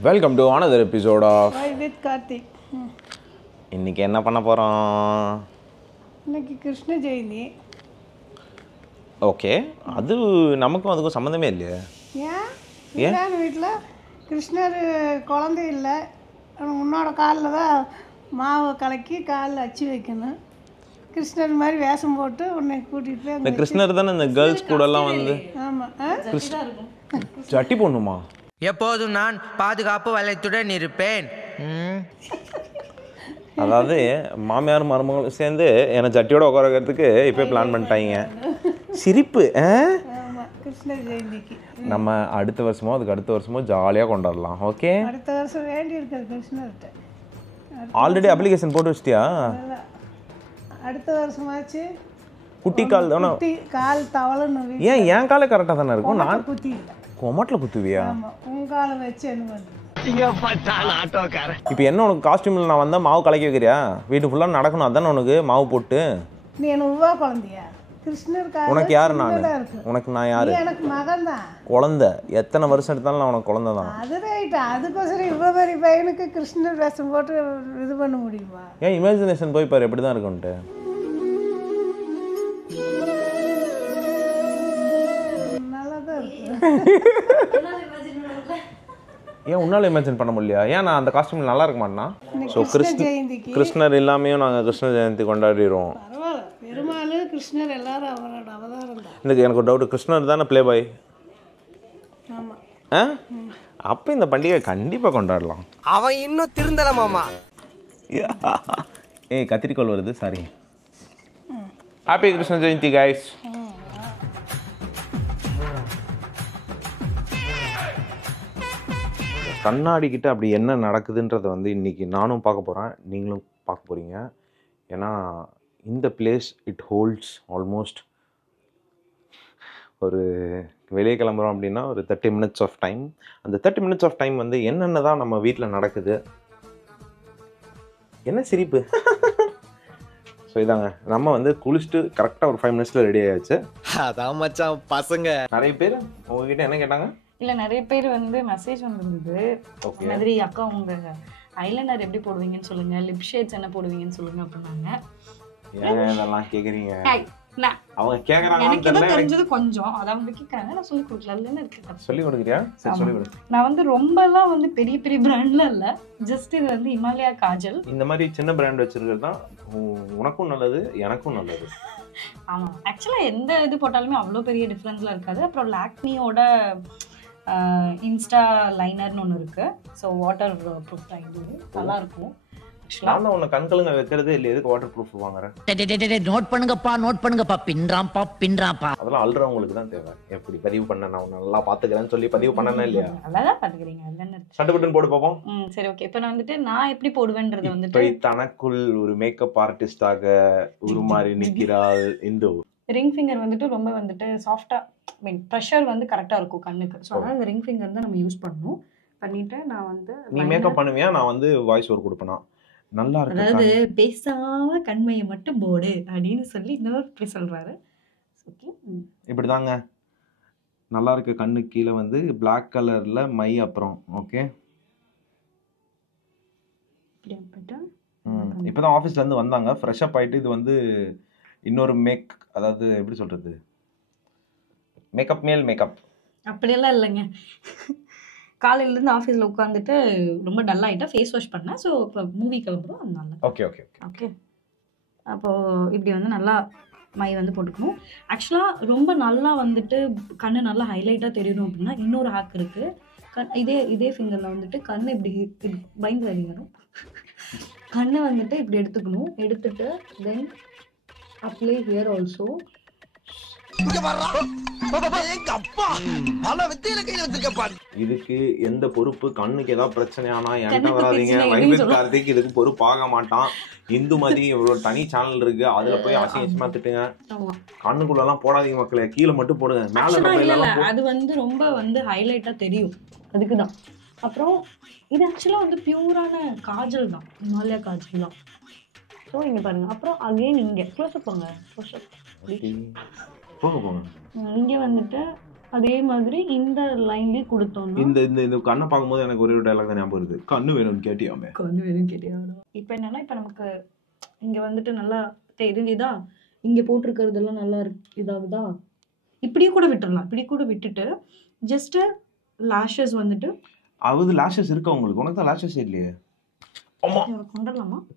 Welcome to another episode of Why with Karthik? இன்னைக்கு என்ன பண்ண போகிறோம்? இன்னைக்கு கிருஷ்ண ஜெயந்தி. ஓகே, அது நமக்கும் அதுக்கும் சம்மந்தமே இல்லையே. ஏன் வீட்டில் கிருஷ்ணர் குழந்தை இல்லை, உன்னோட காலில் தான் மாவை கலக்கி காலில் அச்சு வைக்கணும். கிருஷ்ணர் மாதிரி வேஷம் போட்டு உன்னை கூட்டிகிட்டு போய் இந்த கிருஷ்ணர் தானே இந்த கேர்ள்ஸ் கூடலாம் வந்து ஆமாம் சட்டி போடணுமா? எப்போதும் நான் பாதுகாப்பு வலயத்துடன் இருப்பேன். அதாவது மாமியார் மருமகளும் சேர்ந்து என்னை சட்டியோட உட்கார வைக்கிறதுக்கு இப்போ பிளான் பண்ணிட்டாங்க. சிரிப்பு. ஆமாம், கிருஷ்ணர் ஜெயந்திக்கு நம்ம அடுத்த வருஷமோ அதுக்கு அடுத்த வருஷமோ ஜாலியாக கொண்டாடலாம். ஓகே, அடுத்த வருஷம் வேண்டி இருக்கிற கிருஷ்ணர்கிட்ட ஆல்ரெடி அப்ளிகேஷன் போட்டு வச்சிட்டியா? அடுத்த வருஷமாச்சு. குட்டி கால் தானே? குட்டி கால் தவளன்னு ஏன் என் காலை கரெக்டாக தானே இருக்கும்? நான் குத்தி இல்லை. கொமட்டில் குத்துவியா? ஆமாம், உன் காலை வச்சு என்ன பண்ணுறது? இப்போ என்ன உனக்கு காஸ்டியூமில் நான் வந்தால் மாவு கலக்கி வைக்கிறியா? வீட்டு ஃபுல்லாக நடக்கணும், அதானே உனக்கு மாவு போட்டு? நீ என்ன உவா குழந்தையா? கிருஷ்ணர் உனக்கு யார்? நான் உனக்கு நான் யார்? எனக்கு மகன் தான். குழந்தை. எத்தனை வருஷம் எடுத்தாலும் நான் உனக்கு குழந்தை தான். அது ரைட்டு. அதுக்கோசரம் இவ்வளோ பெரிய பையனுக்கு கிருஷ்ணர் வேஷம் போட்டு இது பண்ண முடியுமா? ஏன் இமேஜினேஷன் போய் பாரு எப்படி தான் இருக்குன்ட்டு. நல்லா தான் இருக்கு. ஏன் உன்னால் இமேஜின் பண்ண முடியலையா? ஏன் நான் அந்த காஸ்டியூமில் நல்லா இருக்க மாட்டேனா? ஸோ ஜெயந்திக்கு கிருஷ்ணர் இல்லாமையும் நாங்கள் கிருஷ்ண ஜெயந்தி கொண்டாடிடுவோம். பரவாயில்ல, பெருமாள் கிருஷ்ணர் எல்லாரும் அவரோட அவதாரம் தான். இந்த எனக்கு ஒரு டவுட், கிருஷ்ணர் தானே ப்ளே பாய்? ஆமாம். ஆ, அப்போ இந்த பண்டிகை கண்டிப்பாக கொண்டாடலாம். அவன் இன்னும் திருந்தல மாமா. ஏய், கத்திரிக்கோள் வருது, sorry. Happy Krishna Jayanthi guys. கண்ணாடி கிட்ட அப்படி என்ன நடக்குதுன்றதை வந்து இன்றைக்கி நானும் பார்க்க போகிறேன், நீங்களும் பார்க்க போகிறீங்க. ஏன்னா இந்த பிளேஸ் இட் ஹோல்ட்ஸ் ஆல்மோஸ்ட் ஒரு வெளியே கிளம்புறோம் அப்படின்னா ஒரு 30 minutes ஆஃப் டைம். அந்த 30 minutes ஆஃப் டைம் வந்து என்னென்ன தான் நம்ம வீட்டில் நடக்குது. என்ன சிரிப்பு? ஸோ இதாங்க, நம்ம வந்து குளிச்சுட்டு கரெக்டாக ஒரு 5 minutes ரெடி ஆயாச்சு. அதான் மச்சான் பசங்க நிறைய பேர் உங்ககிட்ட என்ன கேட்டாங்க? இல்லை, நிறைய பேர் வந்து மெசேஜ் வந்துருந்தது. இந்த மாதிரி அக்கா உங்க ஐலைனர் எப்படி போடுவீங்கன்னு சொல்லுங்க, லிப் ஷேட்ஸ் என்ன போடுவீங்கன்னு சொல்லுங்க அப்படின்னாங்க. ஏன் இதெல்லாம் கேட்குறீங்க? அவங்க எனக்கு கேட்குறாங்க, எதாவது தெரிஞ்சது கொஞ்சம் அதை அவங்க கேட்குறாங்க, நான் சொல்லி கொடுக்கலாம்னு இருக்கு. சொல்லி கொடுக்குறியா? சரி, சொல்லி கொடு. நான் வந்து ரொம்பலாம் வந்து பெரிய பெரிய பிராண்ட்ல இல்லை, ஜஸ்ட் இது வந்து இமாலயா காஜல். இந்த மாதிரி சின்ன பிராண்ட் வச்சிருக்கிறது தான் உனக்கும் நல்லது, எனக்கும் நல்லது. ஆமாம், ஆக்சுவலாக எந்த இது போட்டாலுமே அவ்வளோ பெரிய டிஃப்ரென்ஸ்லாம் இருக்காது. அப்புறம் லாக்மியோட இன்ஸ்டா லைனர்னு ஒன்று இருக்குது. ஸோ வாட்டர் ப்ரூஃப் தான், இது நல்லாயிருக்கும். நான் தான் உன்னை கண்கலுங்க வைக்கிறதே இல்லை, எதுக்கு வாட்டர் ப்ரூஃப் வாங்குறேன்? நோட் பண்ணுங்கப்பா பின்றாம்பா. அதெல்லாம் அல்றவங்களுக்கு தான் தேவை. எப்படி பதிவு பண்ண நான் உன்னை நல்லா பார்த்துக்கிறேன்னு சொல்லி பதிவு பண்ணனா இல்லையா? நல்லா தான் பார்த்துக்கிறீங்க, இல்லைன்னு சட்டு பட்டன் போட்டு பார்ப்போம். சரி, ஓகே. இப்போ நான் வந்துட்டு நான் எப்படி போடுவேன்றது இப்போ வந்துட்டு தனக்குள் ஒரு மேக்கப் ஆர்டிஸ்டாக உருமாறி நிற்கிறாள் இந்து. ரிங் ஃபிங்கர் வந்துட்டு ரொம்ப வந்துட்டு சாஃப்டாக, மீன் ப்ரெஷர் வந்து கரெக்டாக இருக்கும் கண்ணுக்கு. ஸோ அதனால் இந்த ரிங் ஃபிங்கர் தான் நம்ம யூஸ் பண்ணணும். பண்ணிவிட்டு நான் வந்து நீ மேக்கப் பண்ணுவியா, நான் வந்து வாய்ஸ் ஓவர் கொடுப்பேனா? நல்லா இருக்கு. அதாவது பேசாம கண்மையை மட்டும் போடு அப்படின்னு சொல்லி இன்னொரு இப்படி சொல்கிறாரு. ஓகே, இப்படி தாங்க நல்லா இருக்கு. கண்ணு கீழே வந்து பிளாக் கலரில் மை. அப்புறம் ஓகே, இப்படி போயிட்டு இப்போ தான் ஆஃபீஸ்லேருந்து வந்தாங்க, ஃப்ரெஷ்அப் ஆகிட்டு. இது வந்து இன்னொரு அதாவது எப்படி சொல்கிறது, மேக்கப் மேல் மேக்கப் அப்படியெல்லாம் இல்லைங்க. காலையிலேருந்து ஆஃபீஸில் உட்காந்துட்டு ரொம்ப டல்லாகிட்டா ஃபேஸ் வாஷ் பண்ணேன். ஸோ இப்போ மூவி கிளம்புறோம், அதனால. Okay okay okay. அப்போது இப்படி வந்து நல்லா மை வந்து போட்டுக்கணும். ஆக்சுவலாக ரொம்ப நல்லா வந்துட்டு கண்ணு நல்லா ஹைலைட்டாக தெரியணும் அப்படின்னா இன்னொரு ஹேக் இருக்குது. இதே ஃபிங்கரில் வந்துட்டு கண்ணு இப்படி பயந்து வரணும். கண்ணை வந்துட்டு இப்படி எடுத்துக்கணும். எடுத்துட்டு தென் அப்ளை ஹியர் ஆல்சோ. இதுக்கு எந்த பொறுப்பு? கண்ணுக்கு ஏதாவது பிரச்சனையானா என்கிட்ட வராதீங்க. வைபத் கார்த்திக் இதுக்கு பொறுப்பாக மாட்டான். இந்துமதி இவ்வளோ தனி சேனல் இருக்கு, அதுல போய் அசிங்கமா திட்டுங்க. கண்ணுக்குள்ளெல்லாம் போடாதீங்க மக்களே, கீழே மட்டும் போடுங்க. மேல அது வந்து ரொம்ப வந்து ஹைலைட்டா தெரியும், அதுக்கு தான். அப்புறம் இது ஆக்சுவலாக வந்து பியூரான காஜல் தான், இமாலயா காஜல் தான். ஸோ இங்கே பாருங்க. அப்புறம் அகெயின் இங்கே க்ளோஸ்அப் போங்க, க்ளோஸ்அப் போங்க போங்க. இங்கே வந்துட்டு அதே மாதிரி இந்த லைன்லயே கொடுத்தோம்னா இந்த கண்ணை பார்க்கும்போது எனக்கு ஒரே ஒரு டைலாக் தான் ஞாபகம் வருது. கண்ணு வேணும்னு கேட்டியாமே. கண்ணு வேணும் கேட்டியா. இப்போ என்னன்னா இப்போ நமக்கு இங்க வந்துட்டு நல்லா தெரியுதா, இங்க போட்டிருக்கிறதெல்லாம் நல்லா இதாகுதா. இப்படியே கூட விட்டுறலாம். இப்படி கூட விட்டுட்டு ஜஸ்ட் லாஷஸ் வந்துட்டு அவது லாஷஸ் இருக்கா உங்களுக்கு? உனக்கு தான் லாஷஸ் இல்லையே. ஆமா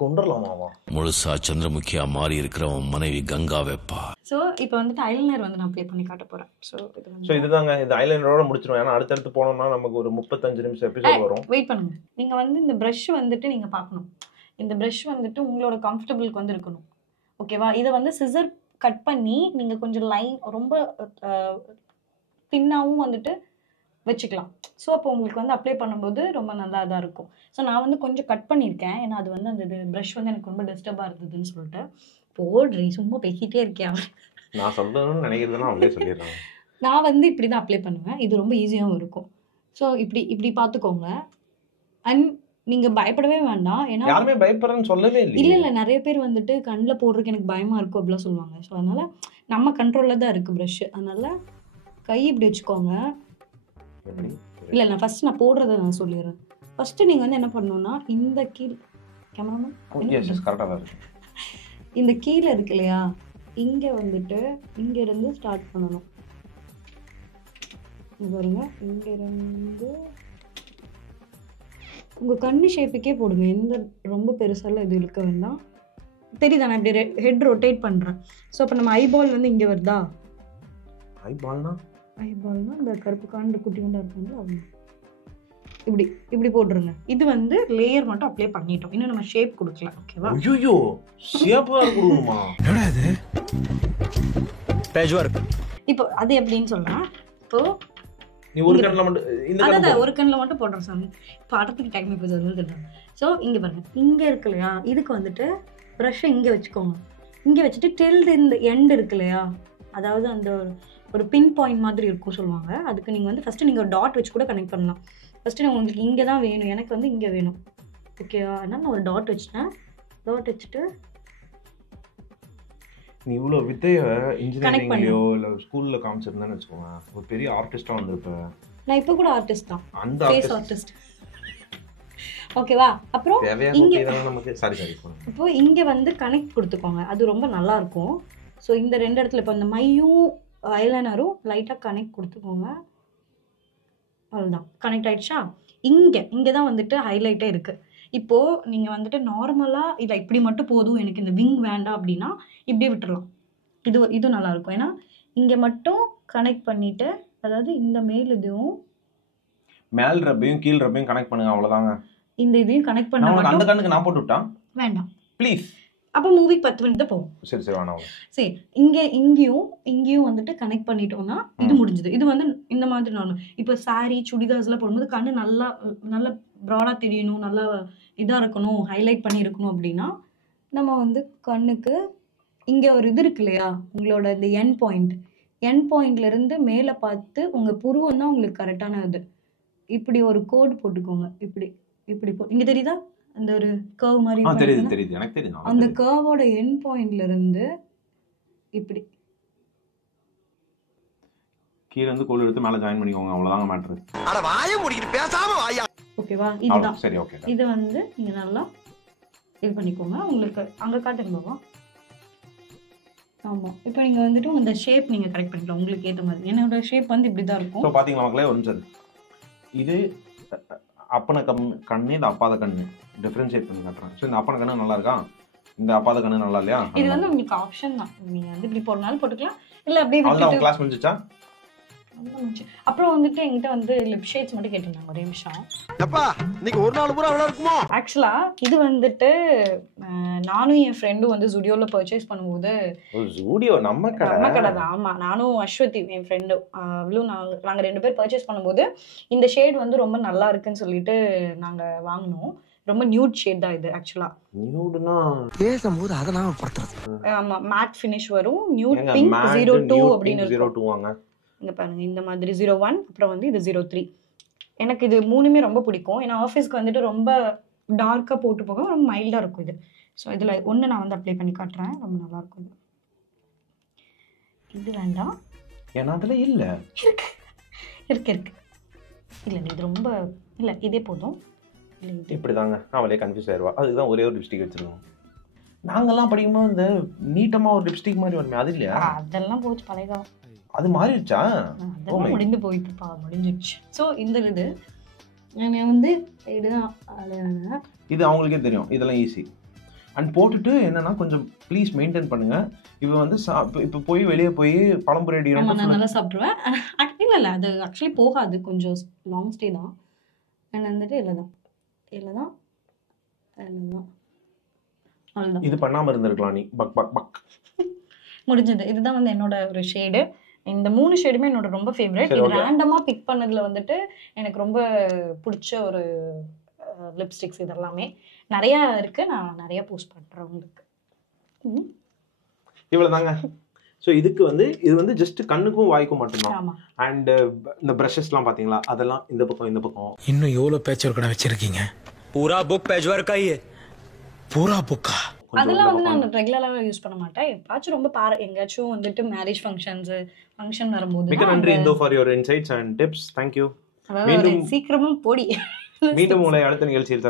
கொண்டரலாமா முழுசா சந்திரமுகியா மாறி இருக்கிறவன் மனைவி கங்கா வெப்பா. ஸோ இப்போ வந்துட்டு ஐலைனர் வந்து நான் அப்ளை பண்ணி காட்ட போறேன். ஸோ இதுதாங்க இந்த ஐலைனரோட முடிச்சிருவோம். ஏன்னா அடுத்தடுத்து போனோம்னா நமக்கு ஒரு 35 நிமிஷம் எபிசோட் வரும். வெயிட் பண்ணுங்க. நீங்க வந்து இந்த ப்ரஷ் வந்துட்டு நீங்க பார்க்கணும். இந்த ப்ரஷ் வந்துட்டு உங்களோட கம்ஃபர்டபுளுக்கு வந்து இருக்கணும். ஓகேவா? இதை வந்து சிசர் கட் பண்ணி நீங்க கொஞ்சம் லைன் ரொம்ப தின்னாவும் வந்துட்டு வச்சுக்கலாம். ஸோ அப்போ உங்களுக்கு வந்து அப்ளை பண்ணும்போது ரொம்ப நல்லா தான் இருக்கும். ஸோ நான் வந்து கொஞ்சம் கட் பண்ணியிருக்கேன். ஏன்னா அது வந்து அந்த ப்ரஷ் வந்து எனக்கு ரொம்ப டிஸ்டர்பாக இருந்ததுன்னு சொல்லிட்டு. போடுறீ சும்மா பேசிட்டே இருக்கேன். நான் சொல்லணும்னு நினைக்கிறதுனா அவங்களே சொல்லிடுறாங்க. நான் வந்து இப்படி தான் அப்ளை பண்ணுவேன். இது ரொம்ப ஈஸியாகவும் இருக்கும். ஸோ இப்படி பார்த்துக்கோங்க. அண்ட் நீங்கள் பயப்படவே வேண்டாம். ஏன்னா யாருமே பயப்படுறேன்னு சொல்லவே இல்லை. இல்லை நிறைய பேர் வந்துட்டு கண்ணில் போடுறதுக்கு எனக்கு பயமாக இருக்கும் அப்படிலாம் சொல்லுவாங்க. ஸோ அதனால் நம்ம கண்ட்ரோலில் தான் இருக்குது ப்ரஷ்ஷு. அதனால் கை இப்படி வச்சுக்கோங்க. இல்லை நான் ஃபஸ்ட்டு நான் போடுறத நான் சொல்லிடுறேன். ஃபஸ்ட்டு நீங்கள் வந்து என்ன பண்ணணும்னா இந்த கீழ் கேமராமேன் இந்த கீழே இருக்கு இல்லையா, இங்கே வந்துட்டு இங்கேருந்து ஸ்டார்ட் பண்ணணும். பாருங்க, இங்கேருந்து உங்கள் கண்ணு ஷேப்புக்கே போடுங்க. எந்த ரொம்ப பெருசாலாம் இது இழுக்க வேண்டாம். தெரியுதா? நான் இப்படி ஹெட் ரொட்டேட் பண்ணுறேன். ஸோ அப்போ நம்ம ஐபால் வந்து இங்கே வருதா? ஐபால்னா இந்த கருப்பு காண்டு குட்டி குண்டா இருக்குங்களா, அவங்க இப்படி போட்டுருங்க. இது வந்து லேயர் மட்டும் அப்ளை பண்ணிட்டோம். இன்னும் நம்ம ஷேப் கொடுக்கல. ஓகேவா? ஐயோ ஷேப் கொடுக்கணுமா? என்னடா இது பேஜ் வர்க். இப்போ அது எப்படின்னு சொல்றேன். இப்போ நீ ஒரு கண்ணில் மட்டும் இந்த ஒரு கண்ணில் மட்டும் போடுறோம் சாமி. பாடத்துக்கு டைம் இப்போ சொல்லுங்க. ஸோ இங்கே பாருங்க, இங்கே இருக்கு இல்லையா, இதுக்கு வந்துட்டு ப்ரஷ்ஷை இங்கே வச்சுக்கோங்க. இங்கே வச்சுட்டு டில் இந்த எண்ட் இருக்கு இல்லையா, அதாவது அந்த ஒரு பின் பாயிண்ட் மாதிரி இருக்கும் சொல்லுவாங்க. அதுக்கு நீங்கள் வந்து ஃபஸ்ட்டு நீங்கள் ஒரு டாட் வச்சு கூட கனெக்ட் பண்ணலாம். ஃபஸ்ட்டு நான் உங்களுக்கு இங்கே தான் வேணும், எனக்கு வந்து இங்கே வேணும். ஓகேவா? அதனால் நான் ஒரு டாட் வச்சுட்டேன். டாட் வச்சுட்டு நீ இவ்வளோ வித்தையை இன்ஜினியரிங்லையோ இல்லை ஸ்கூலில் காமிச்சிருந்தேன்னு வச்சுக்கோங்க, ஒரு பெரிய ஆர்டிஸ்டாக வந்திருப்பேன். நான் இப்போ கூட ஆர்டிஸ்ட் தான், அந்த ஃபேஸ் ஆர்டிஸ்ட். ஓகேவா? அப்புறம் இங்கே நமக்கு சாரி இப்போ இங்கே வந்து கனெக்ட் கொடுத்துக்கோங்க. அது ரொம்ப நல்லாயிருக்கும். ஸோ இந்த ரெண்டு இடத்துல இப்போ இந்த மையும் ஐலைனரும் லைட்டாக கனெக்ட் கொடுத்துக்கோங்க. அவ்வளோதான், கனெக்ட் ஆகிடுச்சா? இங்கே தான் வந்துட்டு ஹைலைட்டே இருக்குது. இப்போது நீங்கள் வந்துட்டு நார்மலாக இல்லை இப்படி மட்டும் போதும், எனக்கு இந்த விங் வேண்டாம் அப்படின்னா இப்படியே விட்டுடலாம். இது நல்லாயிருக்கும். ஏன்னா இங்கே மட்டும் கனெக்ட் பண்ணிவிட்டு, அதாவது இந்த மேல் இதுவும் மேல் ரப்பையும் கீழ் ரப்பையும் கனெக்ட் பண்ணுங்க. அவ்வளோதாங்க. இந்த இதையும் கனெக்ட் பண்ண மட்டும் அந்த கண்ணுக்கு நான் போட்டு விட்டான் வேண்டாம் ப்ளீஸ். அப்போ மூவிக்கு 10 மினிட் தான் போகும். சரி வேணாம். சரி, இங்கேயும் வந்துட்டு கனெக்ட் பண்ணிட்டோம்னா இது முடிஞ்சுது. இது வந்து இந்த மாதிரி நானும் இப்போ சாரீ சுடிதார்ஸ்லாம் போடும்போது கண்ணு நல்லா ப்ராடாக தெரியணும், நல்லா இதாக இருக்கணும், ஹைலைட் பண்ணி இருக்கணும் அப்படின்னா நம்ம வந்து கண்ணுக்கு இங்கே ஒரு இது இருக்கு இல்லையா, உங்களோட இந்த என் பாயிண்ட்லேருந்து மேலே பார்த்து உங்கள் புருவம் தான் உங்களுக்கு கரெக்டான இது. இப்படி ஒரு கோடு போட்டுக்கோங்க. இப்படி இங்கே தெரியுதா அந்த ஒரு கர்வ் மாதிரி? தெரியுது எனக்கு தெரியும். அந்த கர்வோட என் பாயிண்ட்ல இருந்து இப்படி கீழ இருந்து கோல் எடுத்து மேல ஜாயின் பண்ணிக்கோங்க. அவ்வளவுதாங்க மேட்டர். அட வாயை மூடிட்டு பேசாம வாயா. ஓகேவா? இதுதான். சரி ஓகே. இது வந்து நீங்க நல்லா இது பண்ணிக்கோங்க. உங்களுக்கு அங்க காட்டுங்க. ஆமா, இப்போ நீங்க வந்துட்டு இந்த ஷேப் நீங்க கரெக்ட் பண்ணிக்கலாம் உங்களுக்கு ஏத்த மாதிரி. என்னோட ஷேப் வந்து இப்படி தான் இருக்கும். சோ பாத்தீங்களா மக்களே, ஒரு நிமிஷம். இது அப்பன கண்ணு, இந்த அப்பாத கண்ணு டிஃபரன்ஷியேட் பண்ணி காட்டுறேன். ஸோ இந்த அப்பன கண்ணு நல்லா இருக்கா, இந்த அப்பாத கண்ணு நல்லா இல்லையா? இது வந்து உங்களுக்கு ஆப்ஷன் தான். நீங்க வந்து இப்படி போறனாலும் போட்டுக்கலாம், இல்ல அப்படியே விட்டுட்டு. கிளாஸ் முடிஞ்சிச்சா? அப்புறம் வந்துட்டு என்கிட்ட வந்து லிப் ஷேட்ஸ் மட்டும் கேட்டிருந்தாங்க. ஒரு நிமிஷம். அப்பா இன்னைக்கு ஒரு நாள் பூரா அவ்வளோ இருக்குமோ? ஆக்சுவலா இது வந்துட்டு நானும் என் ஃப்ரெண்டும் வந்து ஜூடியோல பர்ச்சேஸ் பண்ணும்போது, ஜூடியோ நம்ம கடை தான். ஆமா, நானும் அஸ்வதி என் ஃப்ரெண்டும் அவளும் நாங்க 2 பேர் பர்ச்சேஸ் பண்ணும்போது இந்த ஷேட் வந்து ரொம்ப நல்லா இருக்குன்னு சொல்லிட்டு நாங்க வாங்கினோம். ரொம்ப நியூட் ஷேட் தான் இது. ஆக்சுவலா நியூட்னா பேசும்போது அதெல்லாம் படுத்துறது. ஆமா, மேட் ஃபினிஷ் வரும். நியூட் பிங்க் 02 அப்படின்னு இருக்கு. 02 வாங்க. இங்க பாருங்க, இந்த மாதிரி 01, அப்புறம் வந்து இது 03. எனக்கு இது 3மே ரொம்ப பிடிக்கும். ஏன்னா ஆஃபீஸ்க்கு வந்துட்டு ரொம்ப டார்க்காக போட்டு போக ரொம்ப மைல்டாக இருக்கும் இது. ஸோ இதில் ஒன்று நான் வந்து அப்ளை பண்ணி காட்டுறேன். ரொம்ப நல்லா இருக்கும் இது. இது வேண்டாம், ஏன்னா அதில் இல்லை. இருக்கு இல்லை இது ரொம்ப இல்லை இதே போதும். இல்லை இது இப்படி தாங்க அவளே கன்ஃபியூஸ் ஆயிடுவா. அதுதான் ஒரே ஒரு லிப்ஸ்டிக் வச்சிருக்கோம். நாங்கெல்லாம் படிக்கும்போது இந்த நீட்டமாக ஒரு லிப்ஸ்டிக் மாதிரி வருமே அது இல்லையா? அதெல்லாம் போச்சு பழைய காலம். அது மாறிடுச்சா? அதெல்லாம் முடிந்து போயிட்டுப்பா, முடிஞ்சிடுச்சு. ஸோ இந்த இது நான் வந்து இதுதான் இது அவங்களுக்கே தெரியும், இதெல்லாம் ஈஸி. அண்ட் போட்டுட்டு என்னன்னா கொஞ்சம் ப்ளீஸ் மெயின்டைன் பண்ணுங்க. இப்போ வந்து இப்போ போய் வெளியே போய் பழம்புரி அடிக்கிறோம். நான் நல்லா சாப்பிடுவேன். இல்லை அது ஆக்சுவலி போகாது, கொஞ்சம் லாங் ஸ்டே தான். நான் வந்துட்டு இல்லை தான் அவ்வளோதான். இது பண்ணாமல் இருந்திருக்கலாம் நீ. பக் பக் பக் முடிஞ்சது. இதுதான் வந்து என்னோட ஒரு ஷேடு. இந்த 3 ஷேடுமே என்னோட ரொம்ப ஃபேவரட். இது ரேண்டமாக பிக் பண்ணதில் வந்துட்டு எனக்கு ரொம்ப பிடிச்ச ஒரு லிப்ஸ்டிக்ஸ். இதெல்லாமே நிறையா இருக்குது, நான் நிறையா போஸ்ட் பண்ணுறேன் உங்களுக்கு. இவ்வளோ தாங்க. ஸோ இதுக்கு வந்து இது வந்து ஜஸ்ட் கண்ணுக்கும் வாய்க்கும் மட்டும்தான். ஆமாம். அண்ட் இந்த ப்ரஷஸ்லாம் பார்த்தீங்களா, அதெல்லாம் இந்த பக்கம். இன்னும் எவ்வளோ பேட்ச் ஒர்க் கடை வச்சிருக்கீங்க? पूरा बुक पेज वर्क है ये பூரா புக்கா? அதெல்லாம் வந்து நான் ரெகுலராக யூஸ் பண்ண மாட்டேன். எப்பாச்சும் ரொம்ப எங்கேயாச்சும் வந்துட்டு மேரேஜ் ஃபங்க்ஷன் வரும்போது. மிக நன்றி இந்தோ for your insights and tips. Thank you. மீண்டும் சீக்கிரமும் போடி. மீண்டும் உங்களை அடுத்த நிகழ்ச்சியில்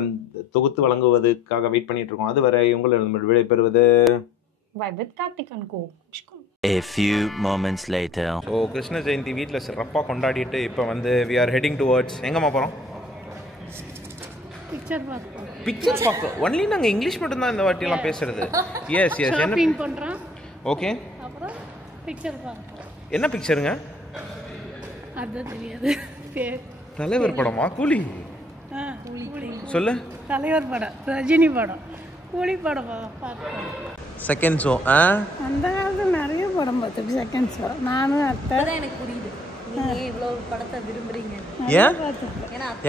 தொகுத்து வழங்குவதற்காக வெயிட் பண்ணிட்டு இருக்கோம். அதுவரை உங்களிடம் விடைபெறுவது with Karthik and Co. A few moments later. So Krishna Jayanthi வீட்டில் சிறப்பாக கொண்டாடிட்டு இப்போ வந்து we are heading towards எங்கம்மா போகிறோம்? பிக்சர் பார்க்க ஒன்லி நாங்கள் இங்கிலீஷ் மட்டும்தான் இந்த வாட்டியெல்லாம் பேசுறது. எஸ் என்ன பண்ணுறோம். ஓகே, அப்புறம் பிக்சர் பார்ப்போம். என்ன பிக்சருங்க? அதுதான் தெரியாது. தலைவர் படமா? கூலி சொல்லு. தலைவர் படம், ரஜினி படம், கூலி படம் பார்ப்போம். செகண்ட் ஷோ அந்த காலத்தில் நிறைய படம் பார்த்துருக்கு. செகண்ட் ஷோ நானும் அத்தை. எனக்கு புரியுது நீங்க இவ்வளோ படத்தை விரும்புறீங்க. ஏன்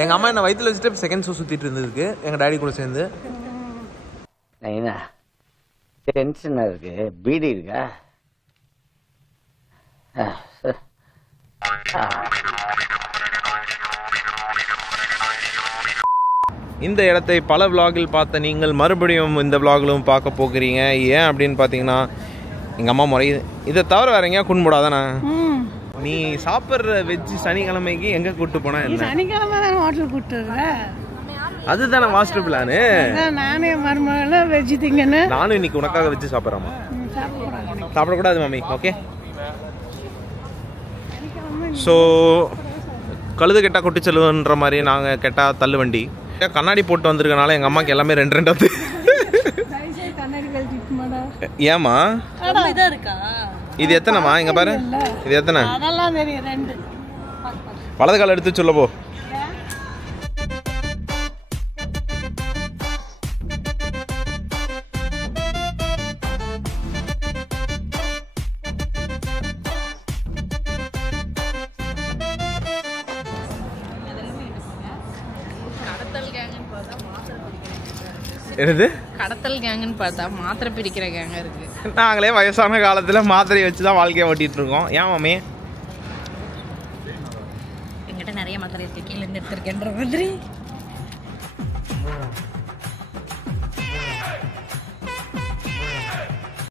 எங்கள் அம்மா என்ன வயிற்றுல வச்சுட்டு செகண்ட் ஷோ சுற்றிட்டு இருந்ததுக்கு எங்கள் டாடி கூட சேர்ந்து. நைனா டென்ஷனாக இருக்கு. பீடி இருக்கா? இந்த இடத்தை பல விளாகில் பார்த்த நீங்கள் மறுபடியும் இந்த விளாகிலும் பார்க்க போகிறீங்க. ஏன் அப்படின்னு பார்த்தீங்கன்னா எங்கள் அம்மா முறை இதை தவிர வேற எங்கேயா கும்பிடாதானே? நீ சாப்பிட்ற வெஜ்ஜு சனிக்கிழமைக்கு எங்கே கூப்பிட்டு போனா என்ன? சனிக்கிழமை தான் ஹோட்டல் கூப்பிட்டுருவேன். அதுதானே மாஸ்டர் பிளானு. நானே மருமகள வெஜ்ஜு திங்கன்னு. நானும் இன்னைக்கு உனக்காக வச்சு சாப்பிட்றேம்மா. சாப்பிடக்கூடாது மாமி. ஓகே. ஸோ கழுது கெட்டால் கொட்டி செல்லுன்ற மாதிரி நாங்கள் கெட்டால் தள்ளு வண்டி. கண்ணாடி போட்டு வந்திருக்கனால எங்கள் அம்மாவுக்கு எல்லாமே 2 ஏமா இருக்கா? இது எத்தனைமா? இங்கே பாரு, இது எத்தனை? அதெல்லாம் தெரியும். 2 வலது கால் எடுத்து சொல்ல போ. என்னது கடத்தல் கேங்குன்னு பார்த்தா மாத்திரை பிரிக்கிற கேங்க இருக்கு. நாங்களே வயசான காலத்தில் மாத்திரையை வச்சு தான் வாழ்க்கையை ஓட்டிட்டு இருக்கோம். ஏன் மாமி? என்கிட்ட நிறைய மாத்திரை இருக்கு, கீழே இருந்து எடுத்திருக்கேன்ற மாதிரி.